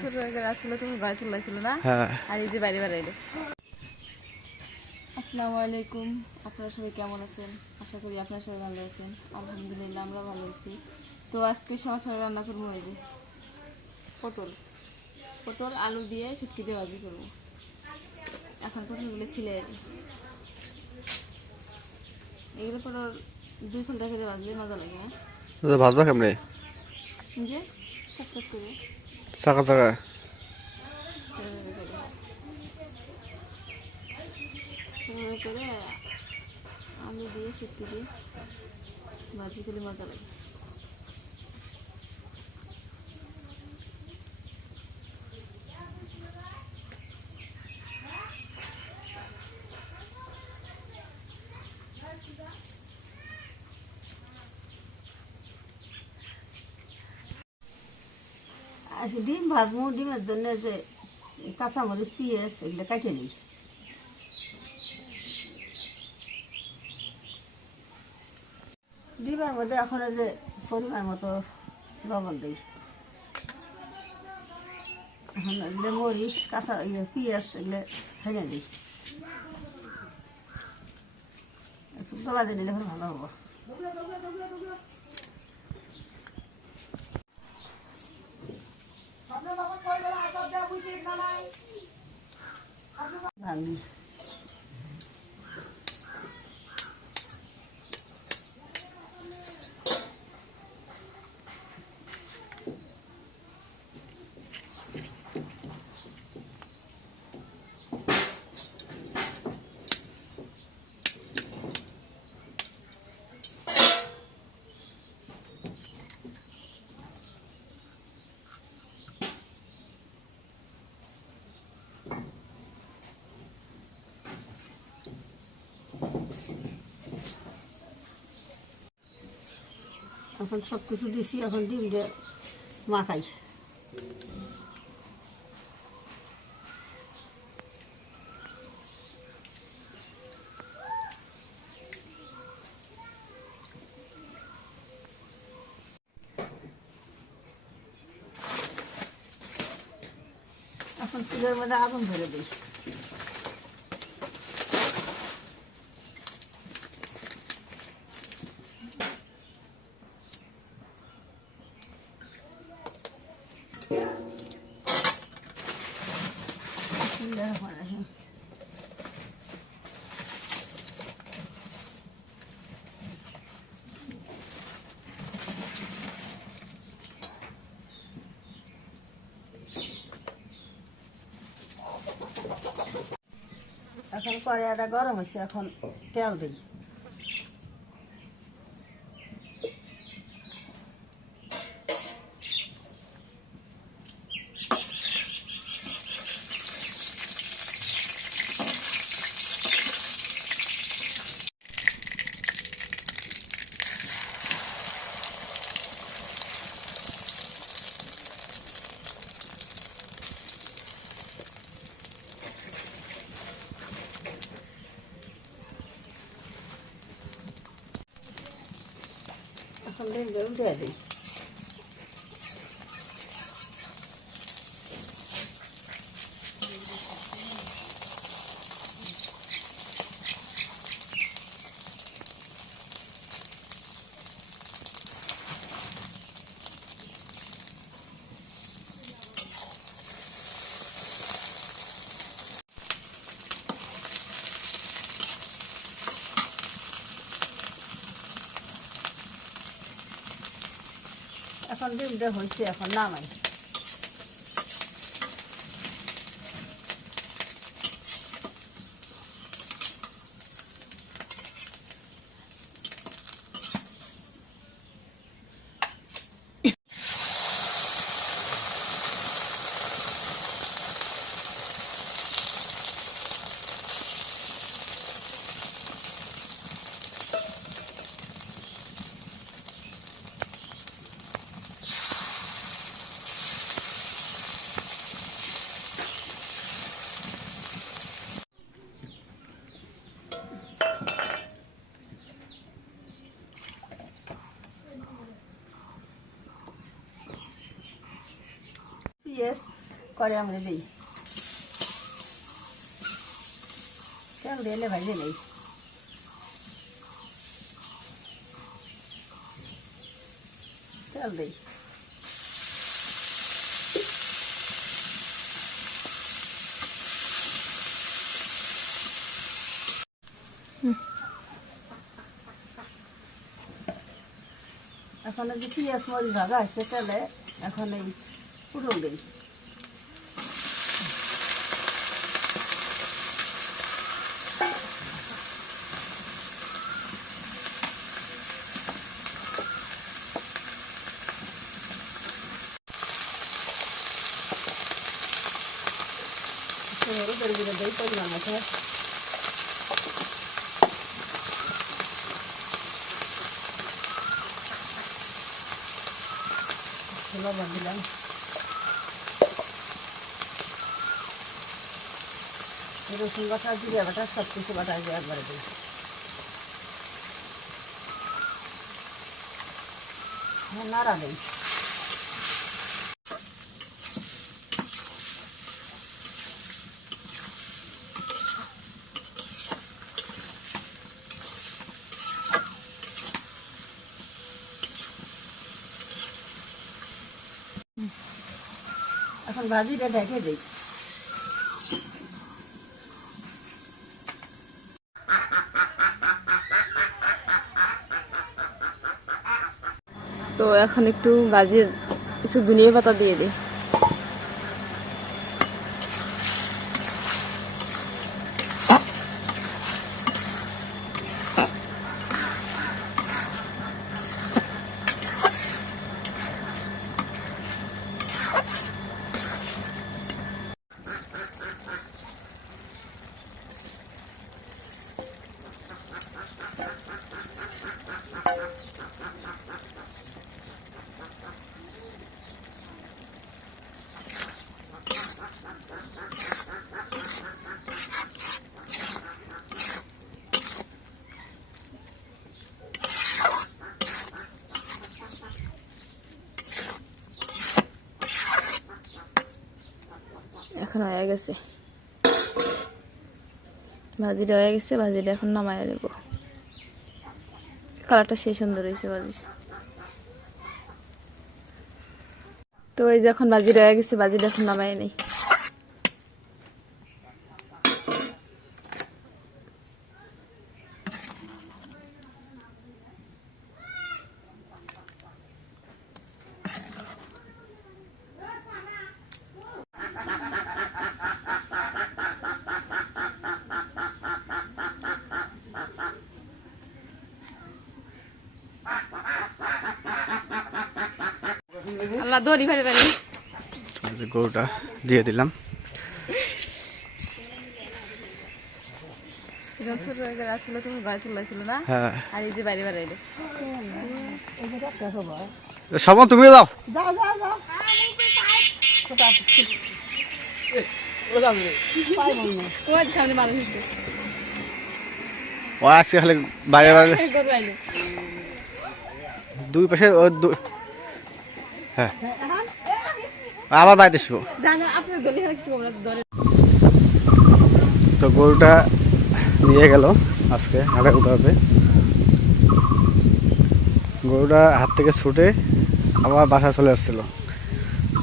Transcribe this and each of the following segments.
ছোট আসলে তুমি ঘরে চলে আসছিল না আর এই যে বাইরে বাইরে। আসসালামু আলাইকুম, আপনারা সবাই কেমন আছেন? আশা করি আপনারা সবাই ভালো আছেন। আলহামদুলিল্লাহ আমরা ভালো আছি। তো আজকে সকালে রান্না করবো এই যে পটল আলু দিয়ে শুটকি দিয়ে ভাজি করবো। এখন পটলগুলো ছিলে এগুলো পটল 2 ঘন্টা করে ভাজলে মজা লাগে। হ্যাঁ ভাজবা কেমনে? যে চটচট করে চাকা চাকা করে আলু দিয়ে শুটকি দিয়ে ভাজি করলে মজা লাগে। আজকে ডিম ভাজবো, ডিমের জন্য যে কাঁচামরিচ পেঁয়াজ এগুলো কাটে নিই। ডিমের মধ্যে এখন যে পরিমাণ মতো লবণ দিই। এখন এগুলো মরিচ কাঁচা পেঁয়াজ এগুলো ছেড়ে দিই, একটু গলা দিয়ে নিলে ভালো হবো। ভাঙি এখন সব কিছু দিছি, এখন ডিম দিয়ে মাখাই। এখন চুলের মধ্যে আগুন ধরে দিই। এখন কড়াইটা গরম হয়েছে, এখন তেল দিই। এখন ডিমটা উঠে দিই। এখন ডিমটা হয়েছে, এখন নামাই। পেঁয়াজ করে আমরা দিই, তেল দিলে ভাজে নেই। তেল দিই, এখন এই যে পেঁয়াজ মরিচ ভাজা হয়েছে তেলে, এখন এই পুরো দিই। হলুদের গুঁড়ো দিই পরিমাণ মতো, লবণ দিলাম, রসুন বাটা জিরা বাটা সব কিছু বাটা দিয়ে একবারে দিই। নাড়া দিই, এখন ভাজিটা ঢেকে দিই। তো এখন একটু ভাজির একটু ধনিয়া পাতা দিয়ে দিই। এখন হয়ে গেছে, ভাজিটা হয়ে গেছে, ভাজিটা এখন নামায় নেব। কালারটা সেই সুন্দর হয়েছে ভাজির। তো এই যখন ভাজিটা হয়ে গেছে, ভাজিটা এখন নামায় নেই। আল্লাহ দড়ি ফেলে ফেলে গরুটা দিয়ে দিলাম। ছোট ছিল, তুমি ঘরে চলে না? হ্যাঁ, আর এই যে বাইরে বাইরে সবন তুমি যাও। যাও যাও যাও, তোমার সামনে মানুষ আছে। ও আজকে খালি বাইরে বাইরে গরু আইলো। দুই পাশে হ্যাঁ, আবার বাড়িতে এসবো। জানো আপনার দলি কিছু আমরা দলে। তো গরুটা নিয়ে গেল আজকে হাটে উঠাবে। গরুটা হাত থেকে ছুটে আবার বাসায় চলে আসছিল।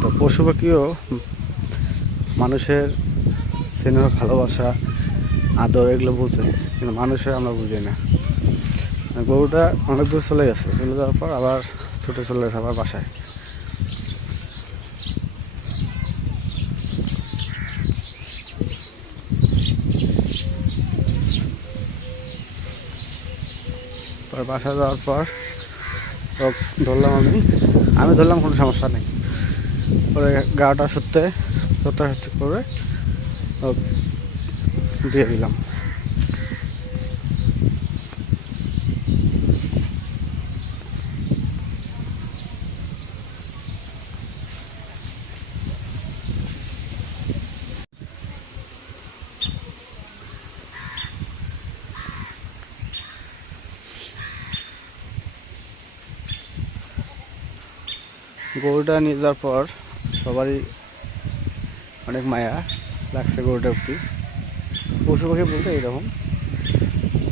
তো পশু পাখিও মানুষের স্নেহ, ভালোবাসা, আদর এগুলো বুঝে, কিন্তু মানুষের আমরা বুঝি না। গরুটা অনেক দূর চলে গেছে, চলে যাওয়ার পর আবার ছুটে চলে গেছে আবার বাসায়। বাসা যাওয়ার পর ধরলাম, আমি ধরলাম, কোনো সমস্যা নেই। পরে গাটা সত্যি করে দিয়ে দিলাম। গরুটা নিয়ে যাওয়ার পর সবারই অনেক মায়া লাগছে গরুটার প্রতি। পশু পাখি বলতে এইরকম,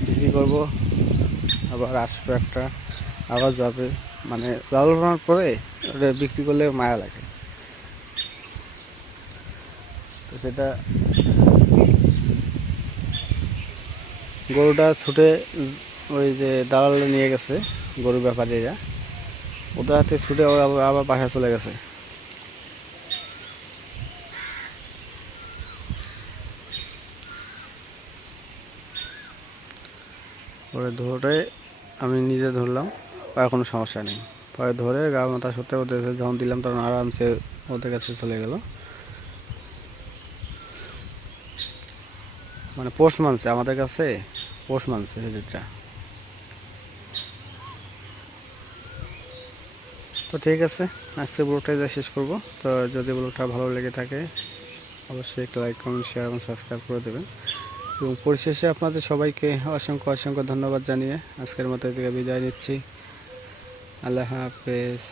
বিক্রি করবো আবার আসবে একটা, আবার যাবে, মানে লালন পালন পরে ওটা বিক্রি করলে মায়া লাগে। তো সেটা গরুটা ছুটে ওই যে দালালে নিয়ে গেছে গরু ব্যাপারীরা, ওদের হাতে ছুটে ওরা আবার বাসায় চলে গেছে। পরে ধরে আমি নিজে ধরলাম, আর কোনো সমস্যা নেই। পরে ধরে গা মাথা সত্যি ওদের কাছে যখন দিলাম তখন আরামসে ওদের কাছে চলে গেল, মানে পোষ মানছে আমাদের কাছে, পোষ মানছে সেটা। তো ঠিক আছে, আজকে ব্লগটা যা শেষ করব। তো যদি ব্লগটা ভালো লেগে থাকে অবশ্যই একটা লাইক, কমেন্ট, শেয়ার এবং সাবস্ক্রাইব করে দেবেন। এবং পরিশেষে আপনাদের সবাইকে অসংখ্য অসংখ্য ধন্যবাদ জানিয়ে আজকের মতো এদিকে বিদায় নিচ্ছি। আল্লাহ হাফেজ।